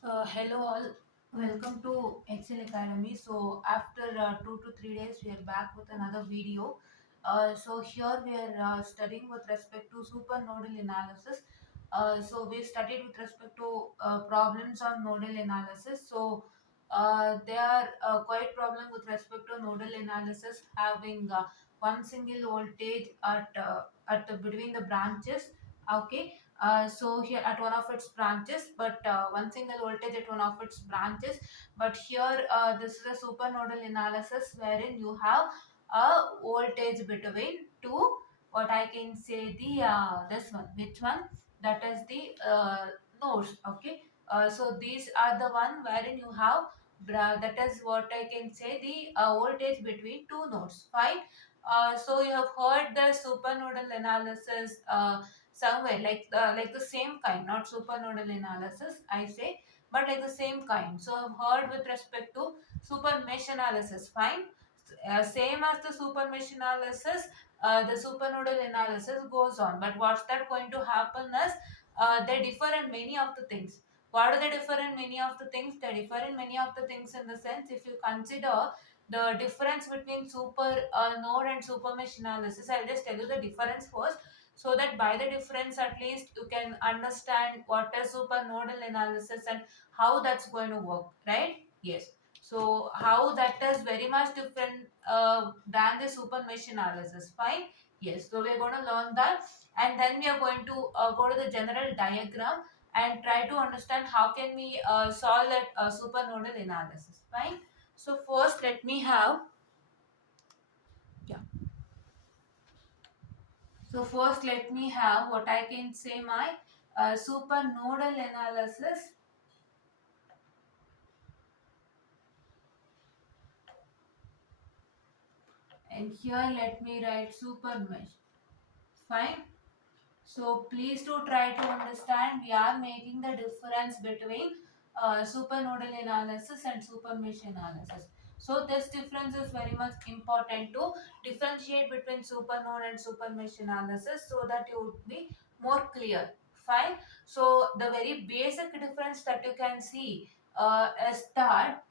Hello all, welcome to Excel Academy. So after 2 to 3 days, we are back with another video. So here we are studying with respect to supernodal analysis. So we studied with respect to problems on nodal analysis. So they are quite problem with respect to nodal analysis, having one single voltage at the between the branches. Okay, so here at one of its branches, but one single voltage at one of its branches. But here this is a supernodal analysis wherein you have a voltage between two, what I can say, the this one, which one, that is the nodes. Okay, so these are the one wherein you have that is what I can say, the voltage between two nodes. Fine. So you have heard the supernodal analysis somewhere, like the same kind, not supernodal analysis I say, but like the same kind. So I've heard with respect to super mesh analysis. Fine. Same as the super mesh analysis, the supernodal analysis goes on. But what's that going to happen is they differ in many of the things. What do they differ in many of the things? They differ in many of the things in the sense, if you consider the difference between super node and super mesh analysis, I'll just tell you the difference first, so that by the difference at least you can understand what is super nodal analysis and how that's going to work, right? Yes. So how that is very much different than the super mesh analysis. Fine. Yes, so we're going to learn that, and then we are going to go to the general diagram and try to understand how can we solve that super nodal analysis. Fine. So first let me have, yeah, so first let me have what I can say, my super nodal analysis, and here let me write super mesh. Fine. So please do try to understand, we are making the difference between super nodal analysis and super mesh analysis. So this difference is very much important to differentiate between super node and super mesh analysis, so that you would be more clear. Fine. So the very basic difference that you can see is that,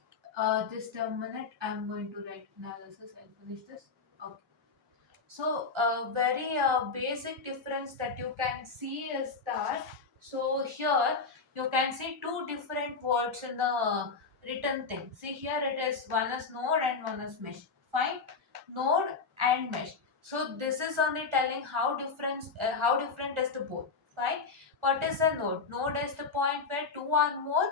just a minute, I'm going to write analysis. I'll finish this. Okay. So, very basic difference that you can see is that, so here you can see two different words in the written thing. See here, it is one is node and one is mesh. Fine, node and mesh. So this is only telling how different is the both. Fine. What is a node? Node is the point where two or more,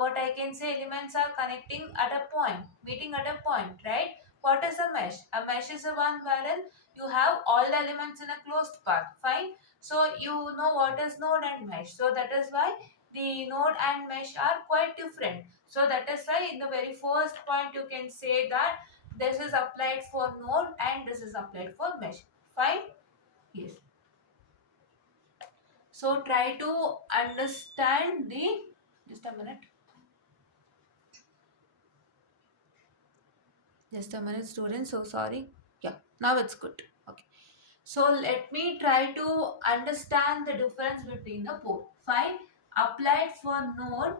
what I can say, elements are connecting at a point, meeting at a point, right? What is a mesh? A mesh is the one wherein you have all the elements in a closed path. Fine. So you know what is node and mesh. So that is why the node and mesh are quite different. So that is why in the very first point you can say that this is applied for node and this is applied for mesh. Fine. Yes. So try to understand the, just a minute. Just a minute, students. So sorry. Yeah, now it's good. Okay. So let me try to understand the difference between the both. Fine. Applied for node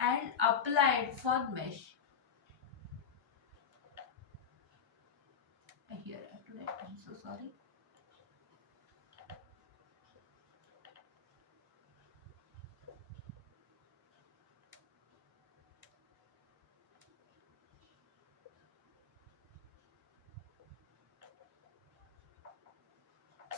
and applied for mesh. Here I have to write. I'm so sorry.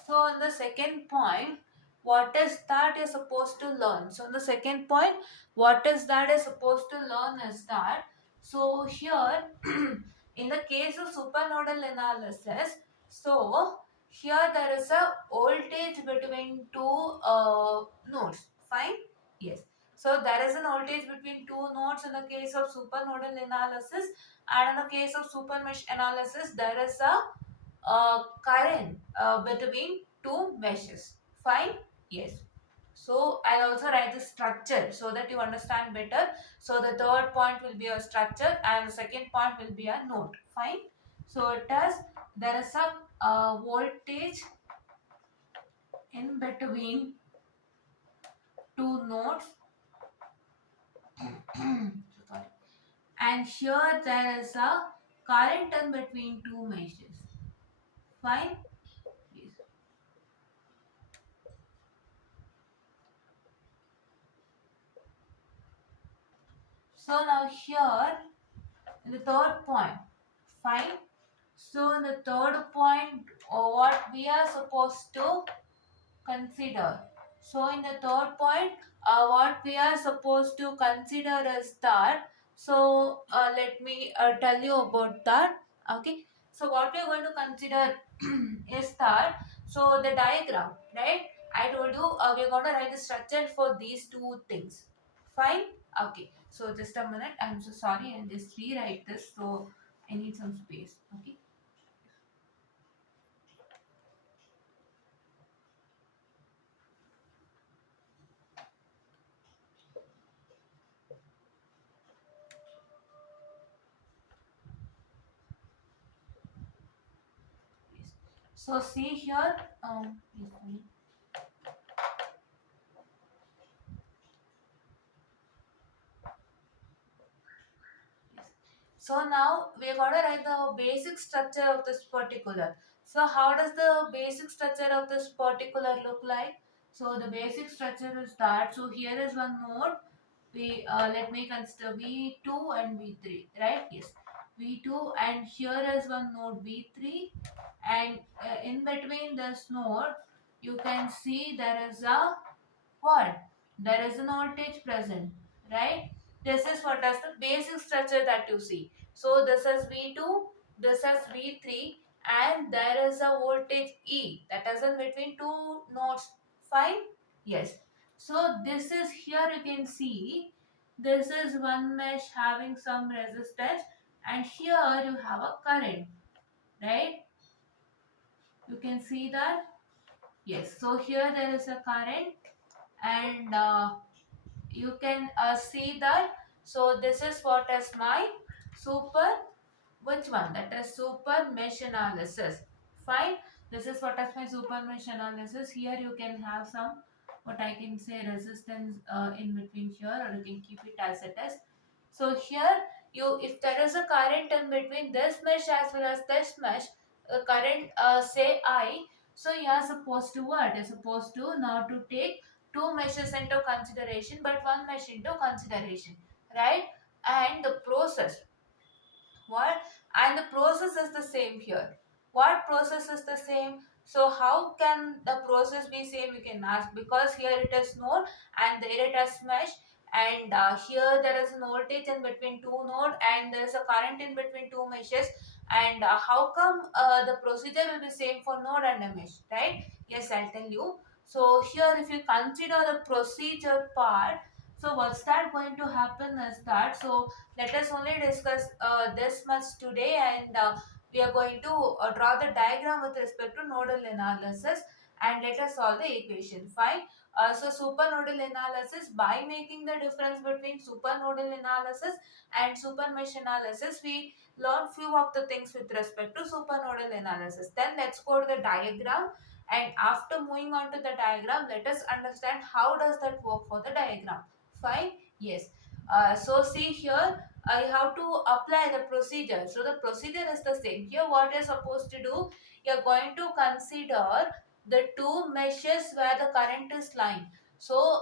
So on the second point, what is that you're supposed to learn? So on the second point, what is that is supposed to learn is that, so here in the case of supernodal analysis, so here there is a voltage between two nodes. Fine. Yes. So there is an voltage between two nodes in the case of supernodal analysis, and in the case of super mesh analysis, there is a current between two meshes. Fine. Yes. So I'll also write the structure so that you understand better. So the third point will be a structure and the second point will be a node. Fine. So it has, there is a voltage in between two nodes. So sorry. And here there is a current in between two meshes. Fine. Yes. So now here in the third point, fine. So in the third point, what we are supposed to consider. So in the third point, what we are supposed to consider is that. So let me tell you about that. Okay. So what we are going to consider is that. So the diagram, right? I told you we are going to write the structure for these two things. Fine. Okay. So just a minute. I'm so sorry. I'll just rewrite this. So I need some space. Okay. Yes. So see here. Yes, sorry. Yes. So now we are going to write the basic structure of this particular. So how does the basic structure of this particular look like? So the basic structure is that. So here is one node. We let me consider V2 and V3, right? Yes, V2, and here is one node V3, and in between this node, you can see there is a what? There is an voltage present, right? This is what is the basic structure that you see. So this is V2, this is V3, and there is a voltage E that is in between two nodes. Fine? Yes. So this is here you can see this is one mesh having some resistance, and here you have a current, right? You can see that. Yes. So here there is a current, and you can see that. So this is what is my super, which one, that is super mesh analysis. Fine. This is what is my super mesh analysis. Here you can have some, what I can say, resistance in between here, or you can keep it as it is. So here you, if there is a current in between this mesh as well as this mesh, current say I, so you are supposed to what? You're supposed to not to take two meshes into consideration but one mesh into consideration, right? And the process, what, and the process is the same here. What process is the same? So how can the process be same, you can ask, because here it is node and there it is mesh, and here there is an voltage in between two node and there is a current in between two meshes, and how come the procedure will be same for node and a mesh, right? Yes, I'll tell you. So here if you consider the procedure part, so what's that going to happen is that, so let us only discuss this much today, and we are going to draw the diagram with respect to nodal analysis, and let us solve the equation. Fine. So supernodal analysis, by making the difference between supernodal analysis and super mesh analysis, we learn few of the things with respect to supernodal analysis. Then let's go to the diagram, and after moving on to the diagram, let us understand how does that work for the diagram. Fine. Yes. So see here, I have to apply the procedure. So the procedure is the same. Here what you're supposed to do, you're going to consider the two meshes where the current is lying. So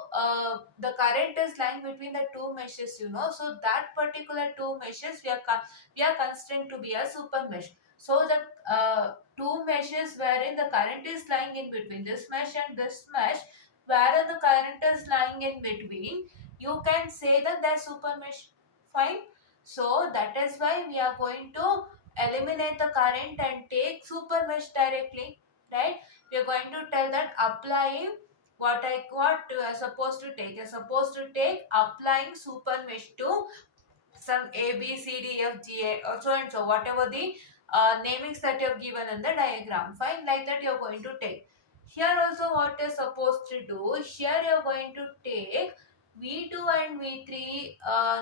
the current is lying between the two meshes, you know. So that particular two meshes we are considering to be a super mesh. So the two meshes wherein the current is lying in between this mesh and this mesh, wherein the current is lying in between, you can say that they're super mesh. Fine. So that is why we are going to eliminate the current and take super mesh directly, right? We are going to tell that applying what you are supposed to take. You're supposed to take applying super mesh to some A, B, C, D, F, G, A, or so and so, whatever the namings that you have given in the diagram. Fine, like that you are going to take. Here also what you're supposed to do, here you are going to take V2 and V3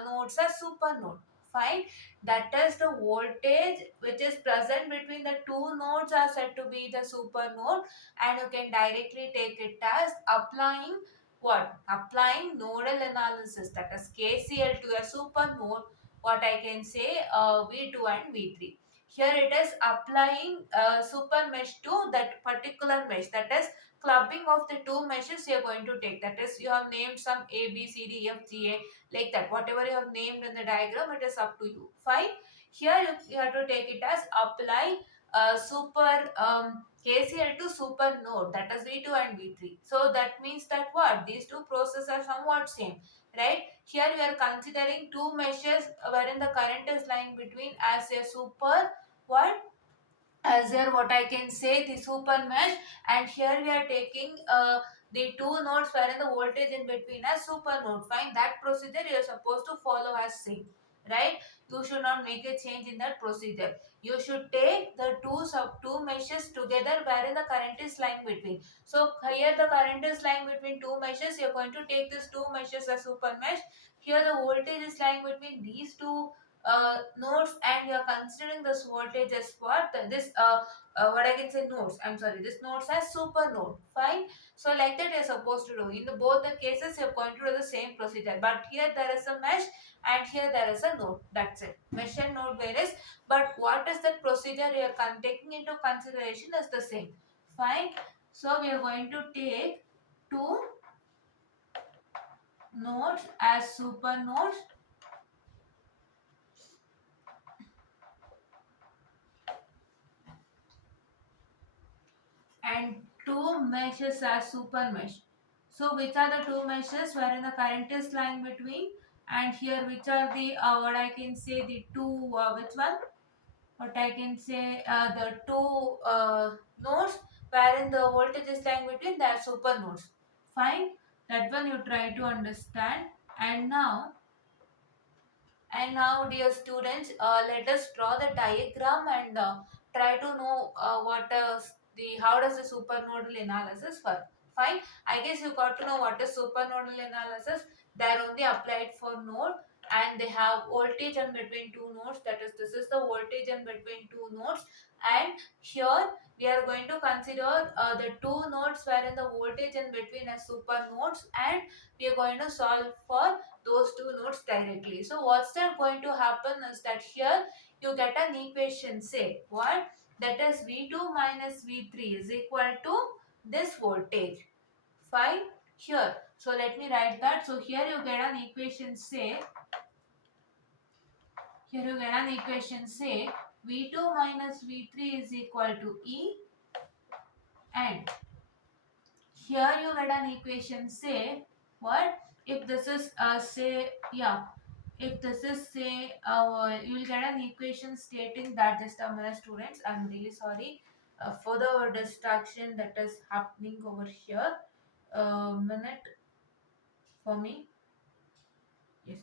nodes as super node. Fine, that is the voltage which is present between the two nodes are said to be the super node, and you can directly take it as applying what? Applying nodal analysis, that is KCL to a super node, what I can say V2 and V3. Here it is applying super mesh to that particular mesh, that is clubbing of the two meshes you are going to take. That is, you have named some A, B, C, D, F, G, A, like that. Whatever you have named in the diagram, it is up to you. Fine. Here you have to take it as apply super KCL to super node, that is V2 and V3. So that means that what? These two processes are somewhat same, right? Here we are considering two meshes wherein the current is lying between as a super what? As here what I can say the super mesh, and here we are taking the two nodes wherein the voltage in between as super node. Fine, that procedure you are supposed to follow as same, right? You should not make a change in that procedure. You should take the two meshes together wherein the current is lying between. So here the current is lying between two meshes, you are going to take these two meshes as super mesh. Here the voltage is lying between these two nodes, and you are considering this voltage as what? This what I can say nodes, I'm sorry, this nodes as super node. Fine. So like that you're supposed to do. In both the cases you're going to do the same procedure, but here there is a mesh and here there is a node. That's it. Mesh and node varies, but what is the procedure you are taking into consideration is the same. Fine. So we are going to take two nodes as super nodes and two meshes as super mesh. So which are the two meshes wherein the current is lying between, and here which are the what I can say the two which one? What I can say the two nodes wherein the voltage is lying between, they are super nodes. Fine, that one you try to understand. And now, dear students, let us draw the diagram and try to know what is the how does the supernodal analysis work. Fine. I guess you got to know what is supernodal analysis. They are only applied for node, and they have voltage in between two nodes. That is, this is the voltage in between two nodes, and here we are going to consider the two nodes wherein the voltage in between are super nodes, and we are going to solve for those two nodes directly. So what's that going to happen is that here you get an equation, say what? That is V2 minus V3 is equal to this voltage. Fine. Here. So let me write that. So here you get an equation, say V2 minus V3 is equal to E, and here you get an equation, say what? If this is say yeah, if this is say you will get an equation stating that, just a minute students, I'm really sorry for the distraction that is happening over here. Minute for me. Yes.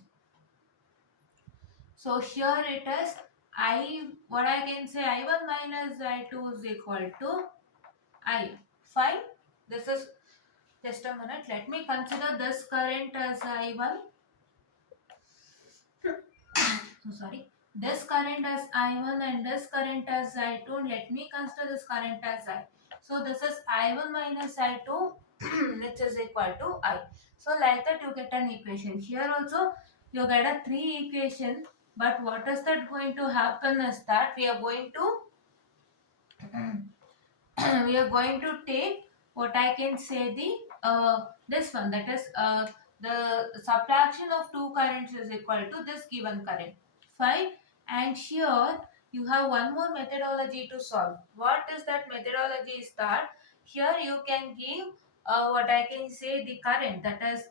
So here it is, I what I can say, I1 minus I2 is equal to I. Fine. This is, just a minute, let me consider this current as I1. So sorry, this current as I1 and this current as I2. Let me consider this current as I. So this is I1 minus I2 which is equal to I. So like that you get an equation. Here also you get a three equation, but what is that going to happen is that we are going to we are going to take what I can say the this one, that is the subtraction of two currents is equal to this given current. Fine. And here you have one more methodology to solve. What is that methodology is that here you can give what I can say the current, that is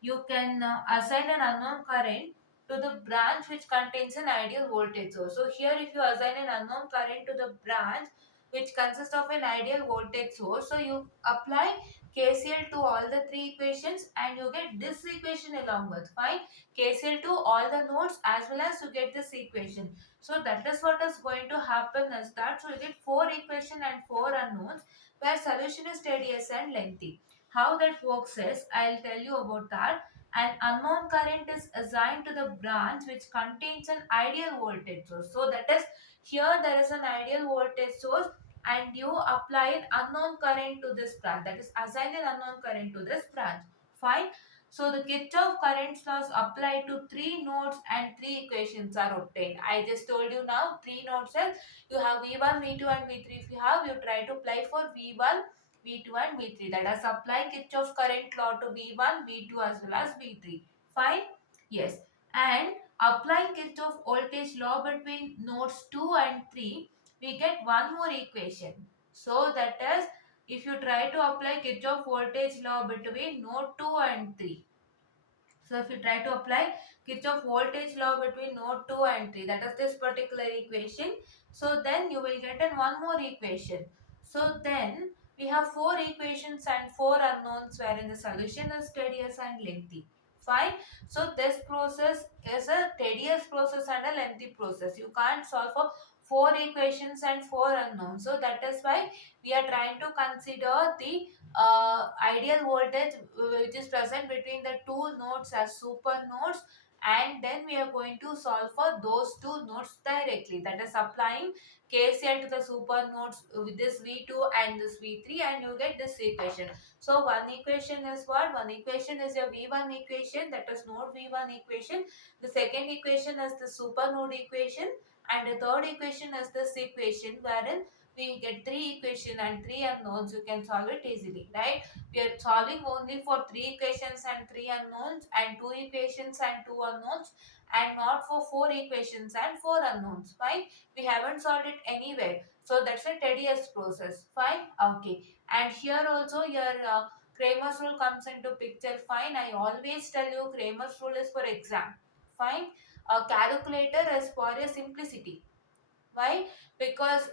you can assign an unknown current to the branch which contains an ideal voltage source. So here if you assign an unknown current to the branch which consists of an ideal voltage source, so you apply KCL to all the three equations and you get this equation along with. Fine. KCL to all the nodes as well as you get this equation. So that is what is going to happen is that, so you get four equation and four unknowns where solution is tedious and lengthy. How that works is, I'll tell you about that. An unknown current is assigned to the branch which contains an ideal voltage source. So that is, here there is an ideal voltage source and you apply an unknown current to this branch, that is assign an unknown current to this branch. Fine. So the Kirchhoff current laws apply to three nodes and three equations are obtained. I just told you now three nodes are, you have V1, V2 and V3. If you have, you try to apply for V1, V2 and V3. That is apply Kirchhoff current law to V1, V2 as well as V3. Fine? Yes. And applying Kirchhoff voltage law between nodes 2 and 3, we get one more equation. So that is, if you try to apply Kirchhoff voltage law between node 2 and 3. So if you try to apply Kirchhoff voltage law between node 2 and 3, that is this particular equation. So then you will get an one more equation. So then we have four equations and four unknowns wherein the solution is tedious and lengthy. Fine. So this process is a tedious process and a lengthy process. You can't solve for four equations and four unknowns. So that is why we are trying to consider the ideal voltage which is present between the two nodes as super nodes, and then we are going to solve for those two nodes directly, that is applying KCL to the super nodes with this V2 and this V3, and you get this equation. So one equation is what? One equation is your V1 equation, that is node V1 equation. The second equation is the super node equation, and the third equation is this equation wherein we get three equation and three unknowns. You can solve it easily, right? We are solving only for three equations and three unknowns, and two equations and two unknowns, and not for four equations and four unknowns. Fine. We haven't solved it anywhere, so that's a tedious process. Fine. Okay. And here also your Kramer's rule comes into picture. Fine. I always tell you Kramer's rule is for exam. Fine. A calculator is for your simplicity. Why? Because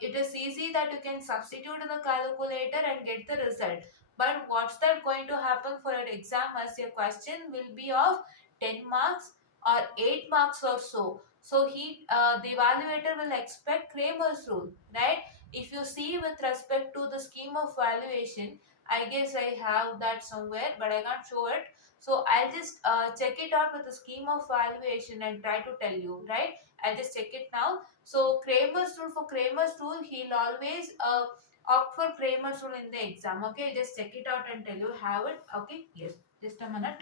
it is easy that you can substitute in the calculator and get the result. But what's that going to happen for an exam, as your question will be of 10 marks or 8 marks or so. So the evaluator will expect Kramer's rule, right? If you see with respect to the scheme of valuation, I guess I have that somewhere, but I can't show it. So I'll just check it out with the scheme of valuation and try to tell you, right? I'll just check it now. So Kramer's rule, for Kramer's rule, he'll always opt for Kramer's rule in the exam. Okay, just check it out and tell you have it. Okay, yes, just a minute.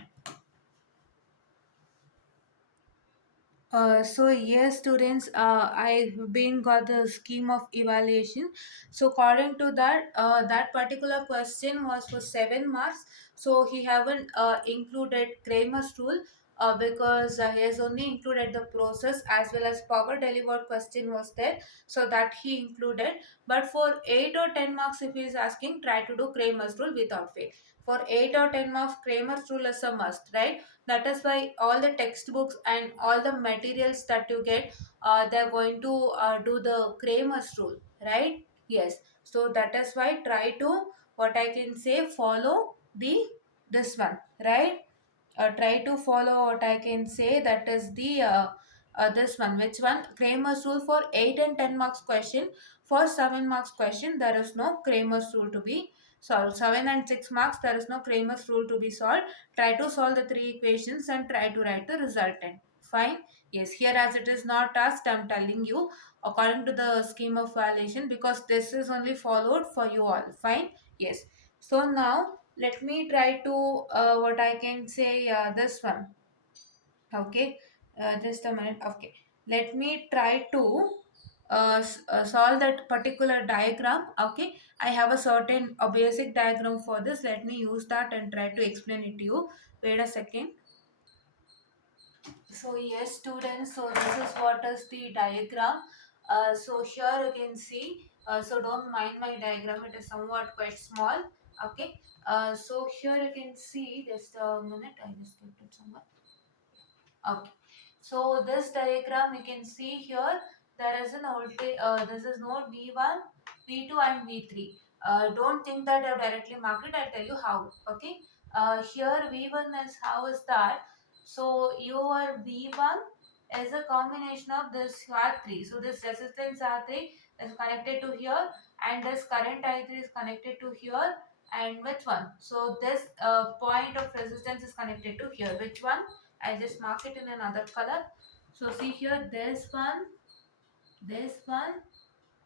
So yes, students, I've been got the scheme of evaluation. So according to that, that particular question was for 7 marks. So he haven't included Kramer's rule because he has only included the process as well as power delivered question was there. So that he included. But for 8 or 10 marks, if he is asking, try to do Kramer's rule without fail. For 8 or 10 marks, Kramer's rule is a must, right? That is why all the textbooks and all the materials that you get, they're going to do the Kramer's rule, right? Yes. So that is why try to, what I can say, follow the this one, right? Try to follow what I can say, that is the this one. Which one? Kramer's rule for 8 and 10 marks question. For 7 marks question, there is no Kramer's rule to be solved. 7 and 6 marks, there is no Kramer's rule to be solved. Try to solve the three equations and try to write the resultant. Fine. Yes, here as it is not asked, I'm telling you according to the scheme of valuation, because this is only followed for you all. Fine. Yes. So now let me try to what I can say, this one. Okay, just a minute. Okay, let me try to solve that particular diagram. Okay, I have a certain a basic diagram for this. Let me use that and try to explain it to you. Wait a second. So yes, students, so this is what is the diagram. So here you can see, so don't mind my diagram, it is somewhat quite small. Okay, so here you can see, just a minute, I just kept it somewhere. Okay. So this diagram you can see here, there is an voltage, this is node V1, V2 and V3. Don't think that I have directly marked it, I'll tell you how. Okay. Here V1 is, how is that? So your V1 is a combination of this R3. So this resistance R3 is connected to here, and this current I3 is connected to here, and which one? So this point of resistance is connected to here. Which one? I'll just mark it in another color. So see here, this one,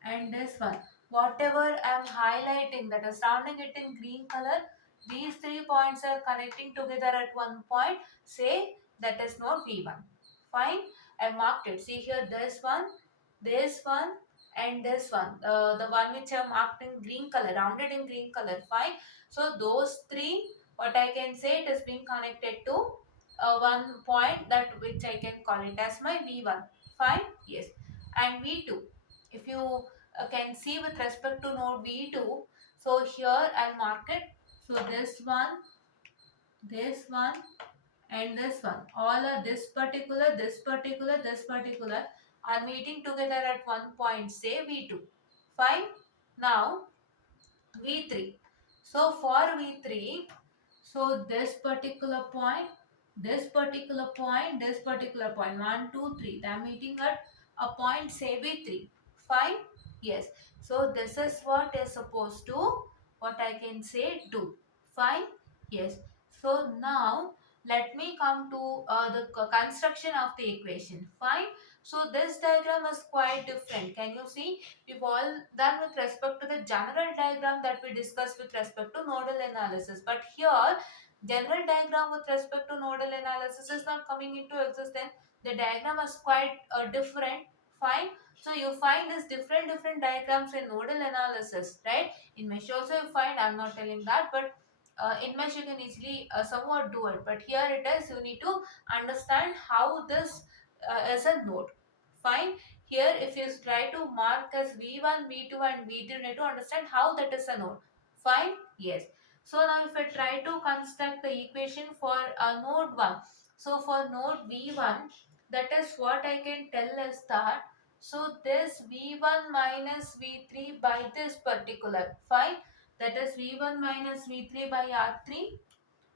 and this one. Whatever I'm highlighting, that is surrounding it in green color, these 3 points are connecting together at one point, say that is node V1. Fine, I marked it. See here, this one, and this one. The one which I marked in green color, rounded in green color. Fine. So those three, what I can say, it is being connected to one point that which I can call it as my V1. Fine. Yes. And V2. If you can see with respect to node V2, so here I'll mark it. So this one, and this one, all are this particular are meeting together at one point, say V2. Fine. Now V3. So for V3, so this particular point, 1, 2, 3, they are meeting at a point, say V3. Fine. Yes. So this is what is supposed to, what I can say, do. Fine. Yes. So now let me come to the construction of the equation. Fine. So this diagram is quite different. Can you see? We've all done with respect to the general diagram that we discussed with respect to nodal analysis. But here, general diagram with respect to nodal analysis is not coming into existence. The diagram is quite different. Fine. So you find this different diagrams in nodal analysis, right? In mesh also you find, I'm not telling that, but in mesh you can easily somewhat do it. But here it is, you need to understand how this is a node. Fine. Here if you try to mark as V1, V2 and V3, you need to understand how that is a node. Fine. Yes. So now if I try to construct the equation for node 1. So for node V1, that is what I can tell is that, so this V1 minus V3 by this particular. Fine. That is V1 minus V3 by R3.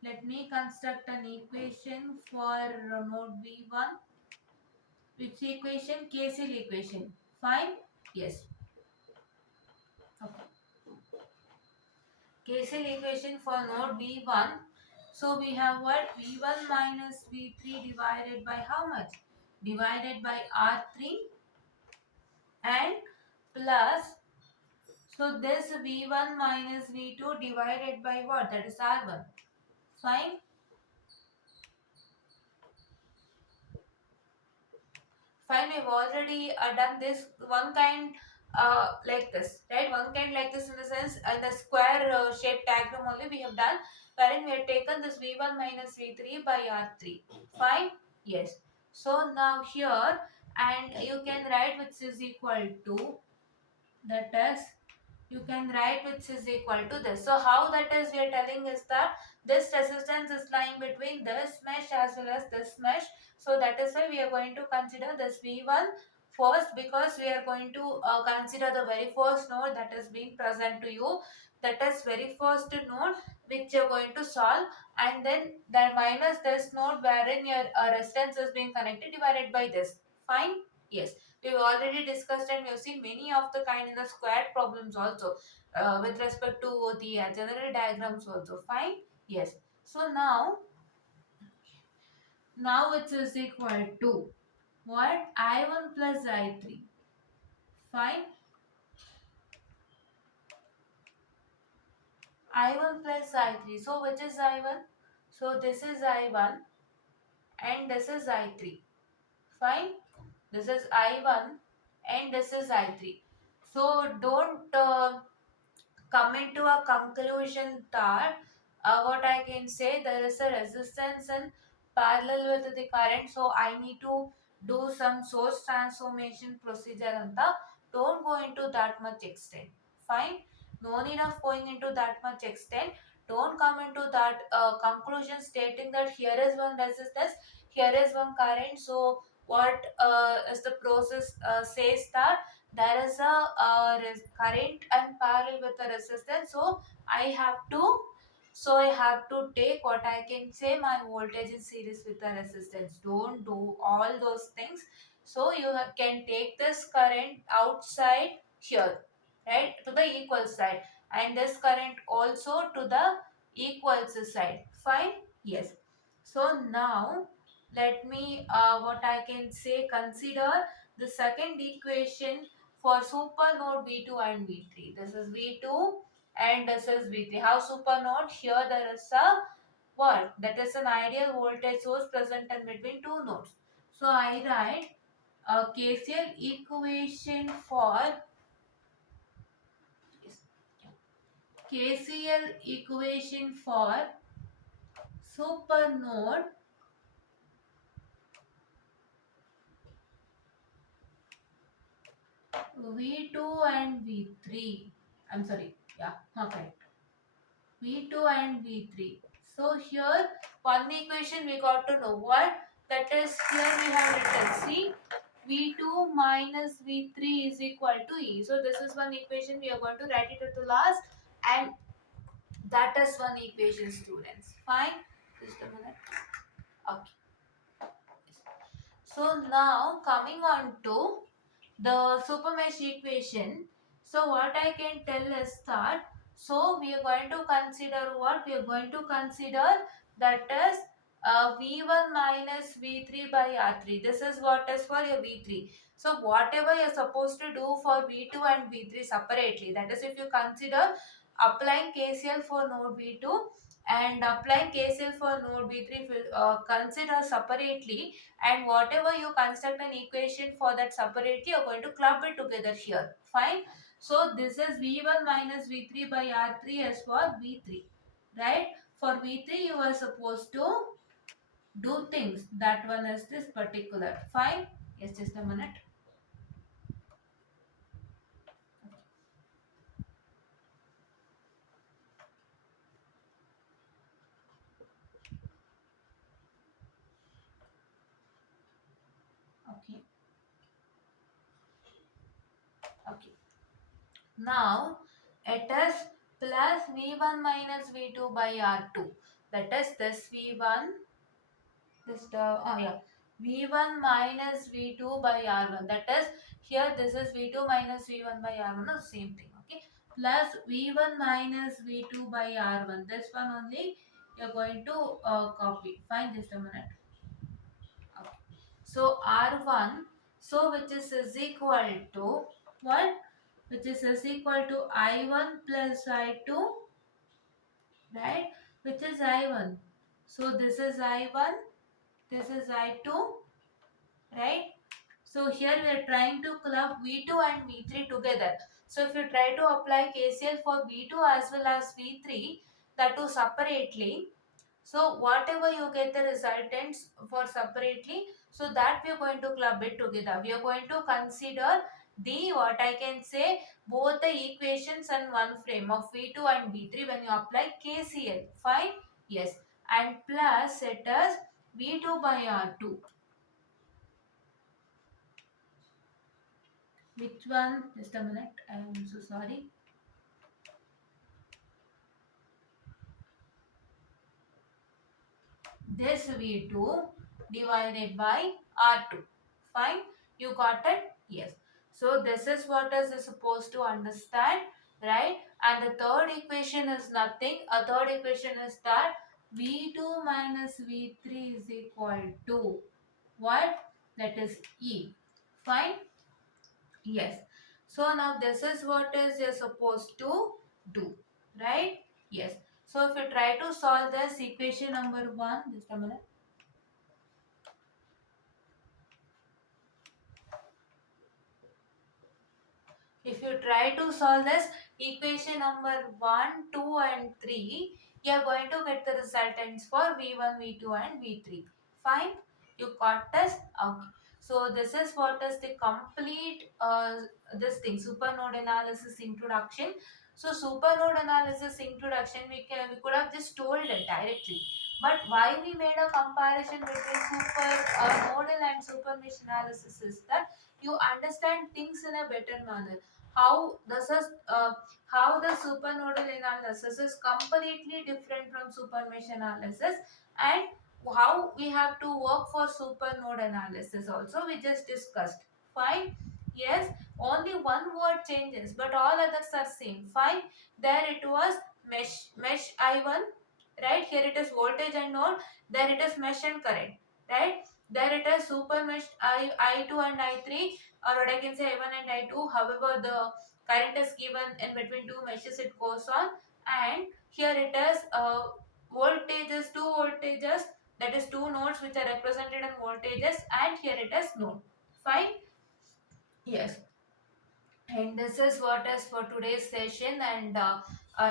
Let me construct an equation for node V1. Which equation? KCL equation. Fine. Yes. Okay. KCL equation for node V1. So we have what? V1 minus V3 divided by how much? Divided by R3 and plus, so this V1 minus V2 divided by what? That is R1. Fine. Fine, we've already done this one kind like this, right? One kind like this in the sense the square shape diagram only we have done, wherein we have taken this V1 minus V3 by R3. Fine. Yes. So now here, and you can write which is equal to, that is, you can write which is equal to this. So how that is, we are telling is that this resistance is lying between this mesh as well as this mesh. So that is why we are going to consider this V1 first, because we are going to consider the very first node that is being present to you. That is very first node which you are going to solve, and then minus this node wherein your resistance is being connected, divided by this. Fine. Yes. We've already discussed and we've seen many of the kind in the squared problems also with respect to the general diagrams also. Fine. Yes. So now it is equal to what? I1 plus I3. Fine. I1 plus I3. So which is I1? So this is I1 and this is I3. Fine. This is I1 and this is I3. So don't come into a conclusion that what I can say, there is a resistance in parallel with the current, so I need to do some source transformation procedure and the, don't go into that much extent. Fine. No need of going into that much extent. Don't come into that conclusion stating that here is one resistance, here is one current. So what is the process says that there is a current and parallel with the resistance, so I have to take, what I can say, my voltage in series with the resistance. Don't do all those things. So you can take this current outside here, right, to the equal side, and this current also to the equals side. Fine. Yes. So now let me what I can say, consider the second equation for super node V2 and V3. This is V2 and this is V3. How super node? Here there is a what? That is an ideal voltage source present in between two nodes. So I write a KCL equation for KCL equation for super node V2 and V3. I'm sorry. Yeah, okay. V2 and V3. So here one equation we got to know what, that is here we have written see V2 minus V3 is equal to E. So this is one equation, we are going to write it at the last, and that is one equation, students. Fine. Just a minute. Okay. So now coming on to the super mesh equation. So what I can tell is that, so we are going to consider what? We are going to consider that is V1 minus V3 by R3. This is what is for your V3. So whatever you are supposed to do for V2 and V3 separately, that is if you consider applying KCL for node V2 and applying KCL for node V3, if you consider separately, and whatever you construct an equation for that separately, you're going to club it together here. Fine. So this is V1 minus V3 by R3 as for V3. Right? For V3 you are supposed to do things. That one is this particular. Fine. Yes, just a minute. Okay. Okay. Now it is plus V1 minus V2 by R2. That is this V1, this oh yeah, V1 minus V2 by R1. That is here this is V2 minus V1 by R1, the same thing. Okay. Plus V1 minus V2 by R1. This one only you're going to copy. Fine, just a minute. Okay. So R1, so which is equal to what? Which is equal to I1 plus I2, right? Which is I1. So this is I1, this is I2, right? So here we are trying to club V2 and V3 together. So if you try to apply KCL for V2 as well as V3, that too separately, so whatever you get the resultants for separately, so that we are going to club it together. We are going to consider the, what I can say, both the equations in one frame of V2 and V3 when you apply KCL. Fine? Yes. And plus it is V2 by R2. Which one? Just a minute. I am so sorry. This V2 divided by R2. Fine. You got it? Yes. So this is what is supposed to understand, right? And the third equation is nothing. A third equation is that V2 minus V3 is equal to what? That is E. Fine. Yes. So now this is what is you're supposed to do, right? Yes. So if you try to solve this equation number 1, just a minute. If you try to solve this equation number 1, 2 and 3, you are going to get the resultants for V1, V2 and V3. Fine? You got this? Okay. So this is what is the complete this thing, supernode analysis introduction. So supernode analysis introduction, we could have just told it directly. But why we made a comparison between super nodal and super mesh analysis is that you understand things in a better manner. How this is how the supernodal analysis is completely different from super mesh analysis, and how we have to work for supernode analysis also we just discussed. Fine. Yes, only one word changes but all others are same. Fine. There it was mesh I1, right? Here it is voltage and node. There it is mesh and current, right? There it is super mesh I2 and I3, or what I can say I1 and I2, however the current is given in between two meshes, it goes on. And here it is voltages, two voltages, that is two nodes which are represented in voltages, and here it is node. Fine. Yes, and this is what is for today's session. And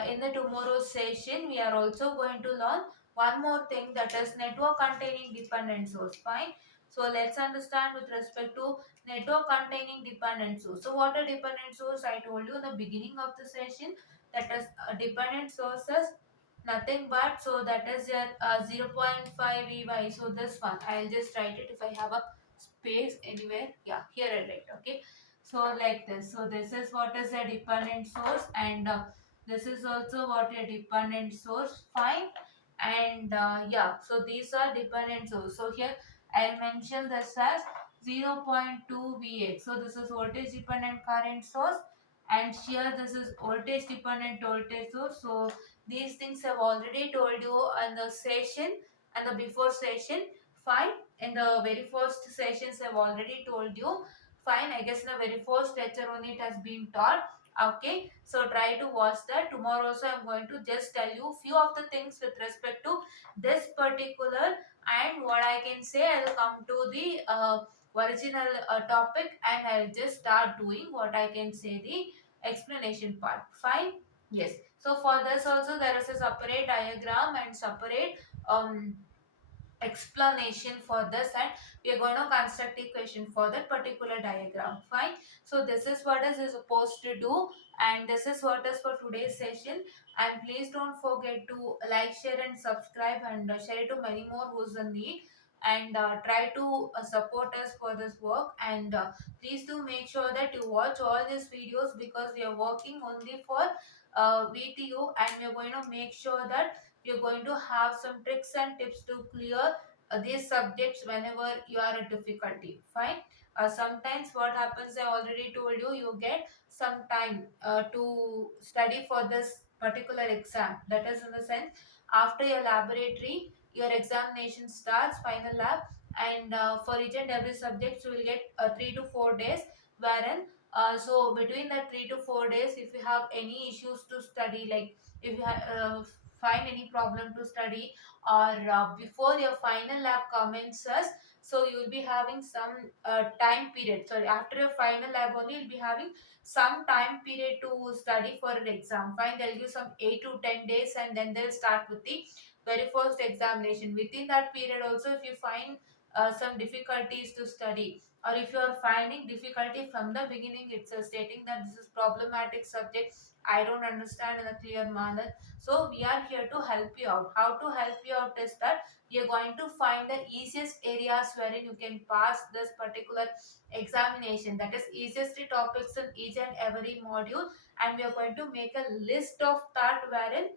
in the tomorrow's session, we are also going to learn one more thing, that is network containing dependent source. Fine. So let's understand with respect to network containing dependent source. So what a dependent source? I told you in the beginning of the session, that is dependent sources nothing but, so that is your zero point 0.5 Vy. So this one I'll just write it if I have a space anywhere. Yeah, here I write. Okay, so like this. So this is what is a dependent source, and this is also what a dependent source. Fine. And yeah, so these are dependent source. So here I'll mention this as zero point 0.2 Vx. So this is voltage dependent current source, and here this is voltage dependent voltage source. So these things I've already told you in the session and the before session. Fine. In the very first sessions I've already told you. Fine, I guess in the very first lecture only it has been taught. Okay, so try to watch that. Tomorrow also I'm going to just tell you few of the things with respect to this particular, and what I can say, I'll come to the original topic, and I'll just start doing what I can say the explanation part. Fine. Yes. So for this also there is a separate diagram and separate explanation for this, and we are going to construct equation for that particular diagram. Fine. So this is what is supposed to do, and this is what is for today's session. And please don't forget to like, share and subscribe, and share it to many more who's in need, and try to support us for this work. And please do make sure that you watch all these videos, because we are working only for VTU, and we are going to make sure that we are going to have some tricks and tips to clear these subjects whenever you are a difficulty. Fine. Sometimes what happens, I already told you, you get some time to study for this particular exam. That is in the sense, after your laboratory, your examination starts, final lab, and for each and every subject you will get 3 to 4 days, wherein so between that 3 to 4 days, if you have any issues to study, like if you find any problem to study, or before your final lab commences, so you will be having some time period. So after your final lab only, you'll be having some time period to study for an exam. Fine, they'll give some 8 to 10 days, and then they'll start with the very first examination. Within that period also, if you find some difficulties to study, or if you are finding difficulty from the beginning itself, stating that this is problematic subject, I don't understand in a clear manner, so we are here to help you out. How to help you out is that we are going to find the easiest areas wherein you can pass this particular examination, that is easiest topics in each and every module, and we are going to make a list of that, wherein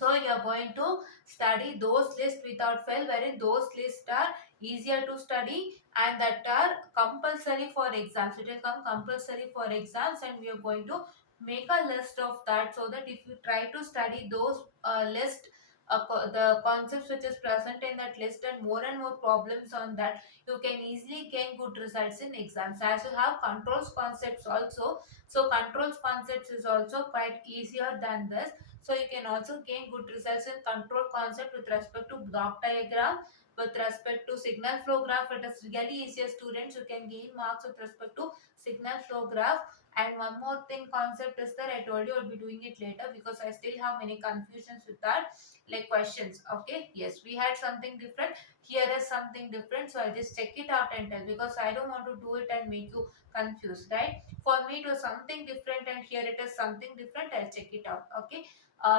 so you are going to study those lists without fail, wherein those lists are easier to study and that are compulsory for exams. It will come compulsory for exams, and we are going to make a list of that, so that if you try to study those list, the concepts which is present in that list, and more problems on that, you can easily gain good results in exams. As you have controls concepts also, so controls concepts is also quite easier than this. So you can also gain good results in control concept with respect to block diagram, with respect to signal flow graph. It is really easier, students. You can gain marks with respect to signal flow graph. And one more thing concept is that I told you I'll be doing it later, because I still have many confusions with that, like questions. Okay, yes, we had something different. Here is something different. So I'll just check it out and tell, because I don't want to do it and make you confused, right? For me it was something different, and here it is something different. I'll check it out. Okay.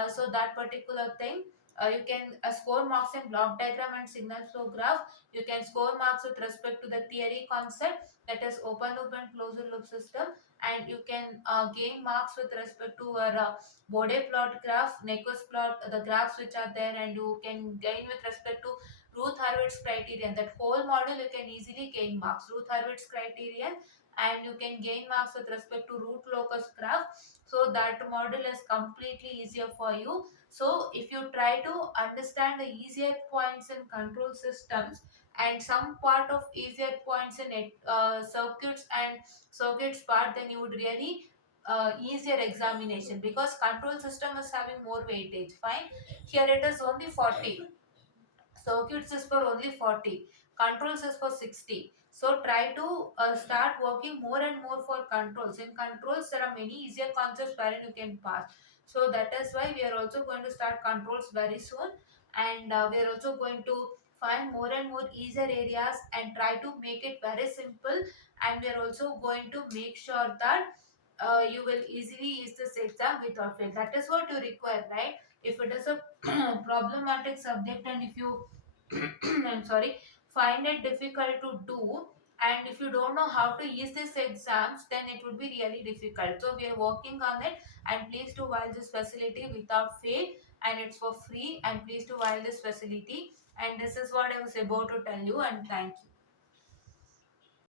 So that particular thing, you can score marks in block diagram and signal flow graph. You can score marks with respect to the theory concept, that is open loop and closed loop system, and you can gain marks with respect to Bode plot graph, Nequist plot, the graphs which are there, and you can gain with respect to Ruth Hurwitz's criterion. That whole model you can easily gain marks. Ruth Hurwitz's criterion, and you can gain marks with respect to root locus graph. So that model is completely easier for you. So if you try to understand the easier points in control systems, and some part of easier points in circuits and circuits part, then you would really easier examination, because control system is having more weightage. Fine, here it is only 40, circuits is for only 40, controls is for 60. So try to start working more and more for controls. In controls there are many easier concepts wherein you can pass. So that is why we are also going to start controls very soon, and we are also going to find more and more easier areas and try to make it very simple. And we are also going to make sure that you will easily use this exam without fail. That is what you require, right? If it is a problematic subject, and if you I'm sorry, find it difficult to do, and if you don't know how to use these exams, then it would be really difficult. So we are working on it, and please do avail this facility without fail, and it's for free, and please do avail this facility. And this is what I was about to tell you, and thank you.